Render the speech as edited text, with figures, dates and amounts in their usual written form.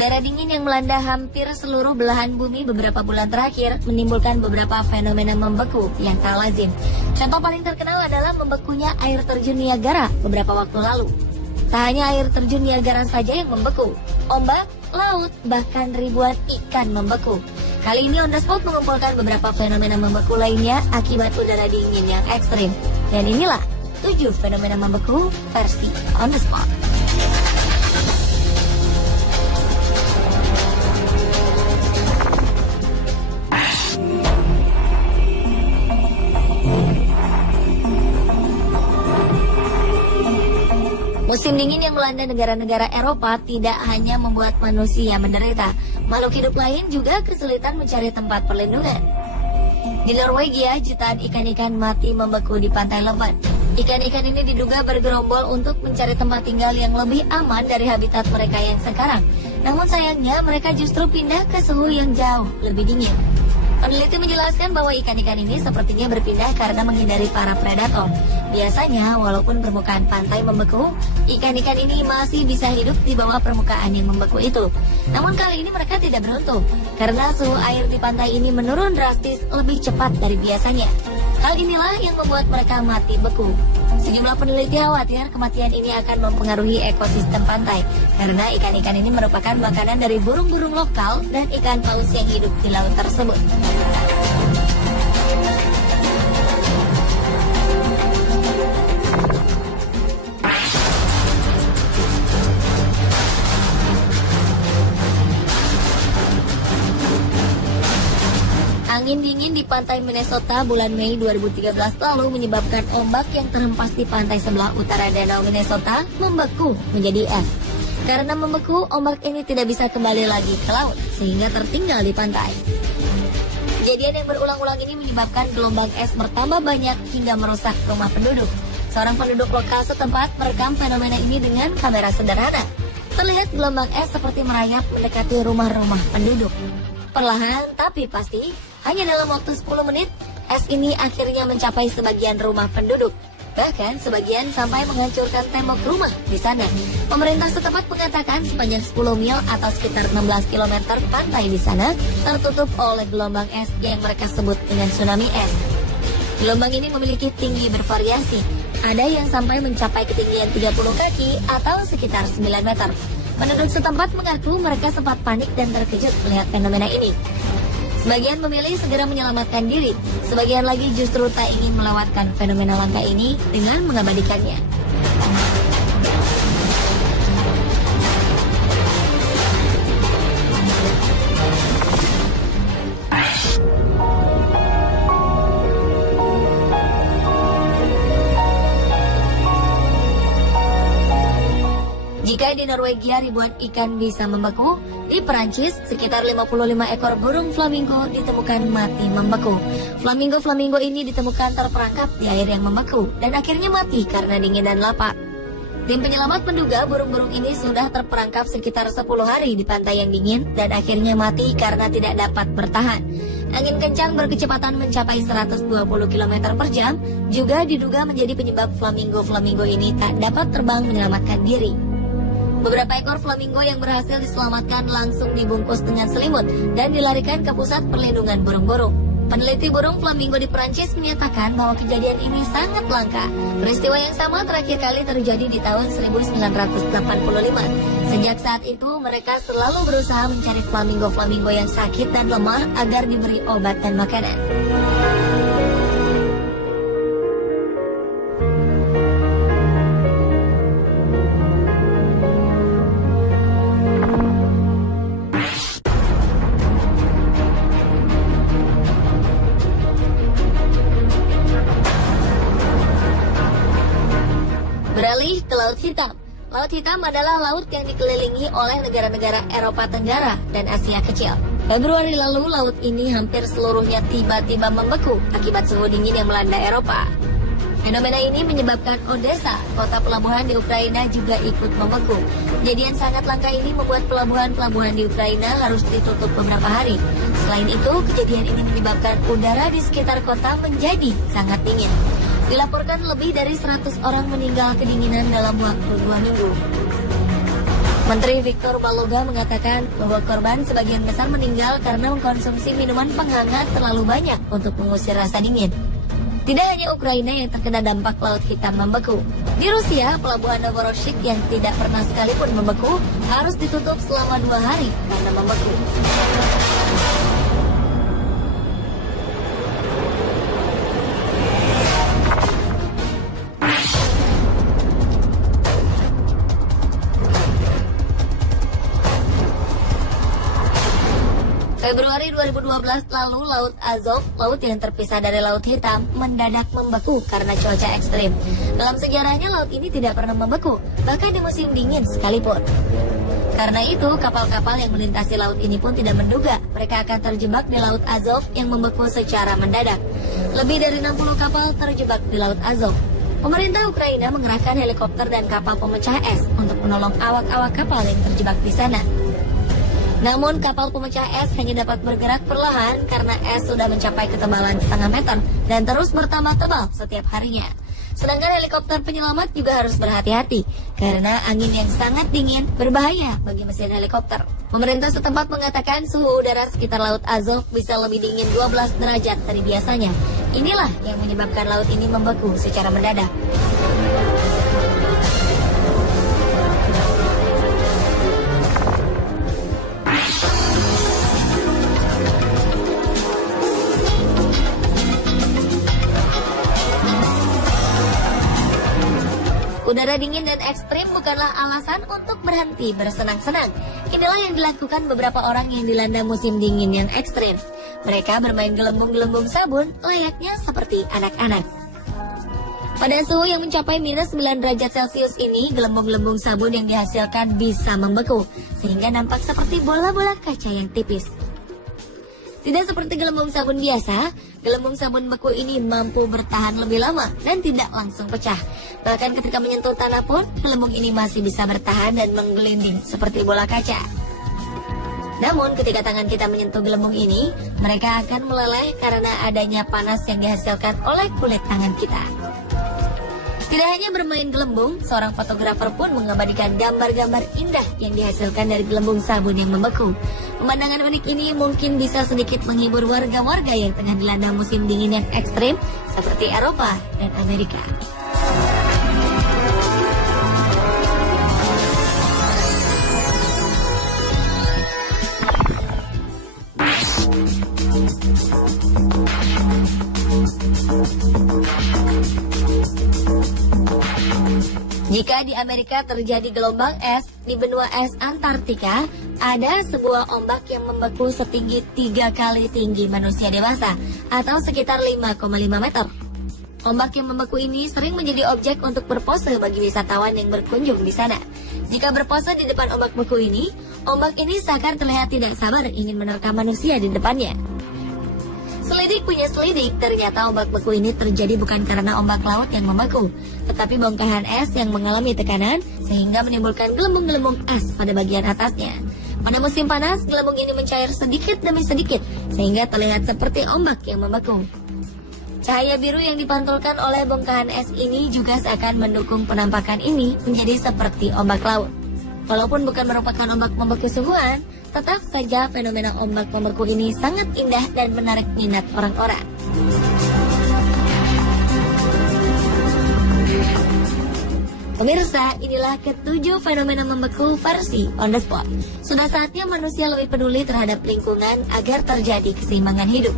Udara dingin yang melanda hampir seluruh belahan bumi beberapa bulan terakhir menimbulkan beberapa fenomena membeku yang tak lazim. Contoh paling terkenal adalah membekunya air terjun Niagara beberapa waktu lalu. Tak hanya air terjun Niagara saja yang membeku, ombak, laut, bahkan ribuan ikan membeku. Kali ini On The Spot mengumpulkan beberapa fenomena membeku lainnya akibat udara dingin yang ekstrim. Dan inilah 7 fenomena membeku versi On The Spot. Musim dingin yang melanda negara-negara Eropa tidak hanya membuat manusia menderita, makhluk hidup lain juga kesulitan mencari tempat perlindungan. Di Norwegia, jutaan ikan-ikan mati membeku di pantai Levant. Ikan-ikan ini diduga bergerombol untuk mencari tempat tinggal yang lebih aman dari habitat mereka yang sekarang. Namun sayangnya mereka justru pindah ke suhu yang jauh lebih dingin. Peneliti menjelaskan bahwa ikan-ikan ini sepertinya berpindah karena menghindari para predator. Biasanya, walaupun permukaan pantai membeku, ikan-ikan ini masih bisa hidup di bawah permukaan yang membeku itu. Namun kali ini mereka tidak beruntung, karena suhu air di pantai ini menurun drastis lebih cepat dari biasanya. Hal inilah yang membuat mereka mati beku. Sejumlah peneliti khawatir kematian ini akan mempengaruhi ekosistem pantai, karena ikan-ikan ini merupakan makanan dari burung-burung lokal dan ikan paus yang hidup di laut tersebut. Angin dingin di pantai Minnesota bulan Mei 2013 lalu menyebabkan ombak yang terhempas di pantai sebelah utara danau Minnesota membeku menjadi es. Karena membeku, ombak ini tidak bisa kembali lagi ke laut sehingga tertinggal di pantai. Kejadian yang berulang-ulang ini menyebabkan gelombang es bertambah banyak hingga merusak rumah penduduk. Seorang penduduk lokal setempat merekam fenomena ini dengan kamera sederhana. Terlihat gelombang es seperti merayap mendekati rumah-rumah penduduk. Perlahan tapi pasti, hanya dalam waktu 10 menit, es ini akhirnya mencapai sebagian rumah penduduk. Bahkan sebagian sampai menghancurkan tembok rumah di sana. Pemerintah setempat mengatakan sepanjang 10 mil atau sekitar 16 km pantai di sana tertutup oleh gelombang es yang mereka sebut dengan tsunami es. Gelombang ini memiliki tinggi bervariasi. Ada yang sampai mencapai ketinggian 30 kaki atau sekitar 9 meter. Penduduk setempat mengaku mereka sempat panik dan terkejut melihat fenomena ini. Sebagian memilih segera menyelamatkan diri, sebagian lagi justru tak ingin melewatkan fenomena langka ini dengan mengabadikannya. Jika di Norwegia ribuan ikan bisa membeku, di Perancis sekitar 55 ekor burung flamingo ditemukan mati membeku. Flamingo ini ditemukan terperangkap di air yang membeku dan akhirnya mati karena dingin dan lapar. Tim penyelamat menduga burung-burung ini sudah terperangkap sekitar 10 hari di pantai yang dingin dan akhirnya mati karena tidak dapat bertahan. Angin kencang berkecepatan mencapai 120 km per jam juga diduga menjadi penyebab flamingo ini tak dapat terbang menyelamatkan diri. Beberapa ekor flamingo yang berhasil diselamatkan langsung dibungkus dengan selimut dan dilarikan ke pusat perlindungan burung-burung. Peneliti burung flamingo di Prancis menyatakan bahwa kejadian ini sangat langka. Peristiwa yang sama terakhir kali terjadi di tahun 1985. Sejak saat itu, mereka selalu berusaha mencari flamingo yang sakit dan lemah agar diberi obat dan makanan. Beralih ke Laut Hitam. Laut Hitam adalah laut yang dikelilingi oleh negara-negara Eropa Tenggara dan Asia Kecil. Februari lalu, laut ini hampir seluruhnya tiba-tiba membeku akibat suhu dingin yang melanda Eropa. Fenomena ini menyebabkan Odessa, kota pelabuhan di Ukraina, juga ikut membeku. Kejadian sangat langka ini membuat pelabuhan-pelabuhan di Ukraina harus ditutup beberapa hari. Selain itu, kejadian ini menyebabkan udara di sekitar kota menjadi sangat dingin. Dilaporkan lebih dari 100 orang meninggal kedinginan dalam waktu 2 minggu. Menteri Victor Baloga mengatakan bahwa korban sebagian besar meninggal karena mengkonsumsi minuman penghangat terlalu banyak untuk mengusir rasa dingin. Tidak hanya Ukraina yang terkena dampak Laut Hitam membeku. Di Rusia, pelabuhan Novorossiysk yang tidak pernah sekalipun membeku harus ditutup selama 2 hari karena membeku. Februari 2012 lalu Laut Azov, laut yang terpisah dari Laut Hitam, mendadak membeku karena cuaca ekstrim. Dalam sejarahnya laut ini tidak pernah membeku, bahkan di musim dingin sekalipun. Karena itu, kapal-kapal yang melintasi laut ini pun tidak menduga mereka akan terjebak di Laut Azov yang membeku secara mendadak. Lebih dari 60 kapal terjebak di Laut Azov. Pemerintah Ukraina mengerahkan helikopter dan kapal pemecah es untuk menolong awak-awak kapal yang terjebak di sana. Namun kapal pemecah es hanya dapat bergerak perlahan karena es sudah mencapai ketebalan setengah meter dan terus bertambah tebal setiap harinya. Sedangkan helikopter penyelamat juga harus berhati-hati karena angin yang sangat dingin berbahaya bagi mesin helikopter. Pemerintah setempat mengatakan suhu udara sekitar Laut Azov bisa lebih dingin 12 derajat dari biasanya. Inilah yang menyebabkan laut ini membeku secara mendadak. Udara dingin dan ekstrim bukanlah alasan untuk berhenti bersenang-senang. Inilah yang dilakukan beberapa orang yang dilanda musim dingin yang ekstrim. Mereka bermain gelembung-gelembung sabun layaknya seperti anak-anak. Pada suhu yang mencapai minus 9 derajat Celcius ini, gelembung-gelembung sabun yang dihasilkan bisa membeku, sehingga nampak seperti bola-bola kaca yang tipis. Tidak seperti gelembung sabun biasa, gelembung sabun beku ini mampu bertahan lebih lama dan tidak langsung pecah. Bahkan ketika menyentuh tanah pun, gelembung ini masih bisa bertahan dan menggelinding seperti bola kaca. Namun ketika tangan kita menyentuh gelembung ini, mereka akan meleleh karena adanya panas yang dihasilkan oleh kulit tangan kita. Tidak hanya bermain gelembung, seorang fotografer pun mengabadikan gambar-gambar indah yang dihasilkan dari gelembung sabun yang membeku. Pemandangan unik ini mungkin bisa sedikit menghibur warga-warga yang tengah dilanda musim dingin yang ekstrim seperti Eropa dan Amerika. Jika di Amerika terjadi gelombang es, di benua es Antartika ada sebuah ombak yang membeku setinggi 3 kali tinggi manusia dewasa atau sekitar 5,5 meter. Ombak yang membeku ini sering menjadi objek untuk berpose bagi wisatawan yang berkunjung di sana. Jika berpose di depan ombak beku ini, ombak ini seakan terlihat tidak sabar ingin menerkam manusia di depannya. Selidik punya selidik, ternyata ombak beku ini terjadi bukan karena ombak laut yang membeku, tetapi bongkahan es yang mengalami tekanan sehingga menimbulkan gelembung-gelembung es pada bagian atasnya. Pada musim panas, gelembung ini mencair sedikit demi sedikit sehingga terlihat seperti ombak yang membeku. Cahaya biru yang dipantulkan oleh bongkahan es ini juga seakan mendukung penampakan ini menjadi seperti ombak laut. Walaupun bukan merupakan ombak membeku sungguhan, tetap saja fenomena ombak membeku ini sangat indah dan menarik minat orang-orang. Pemirsa, inilah ke-7 fenomena membeku versi on the spot. Sudah saatnya manusia lebih peduli terhadap lingkungan agar terjadi keseimbangan hidup.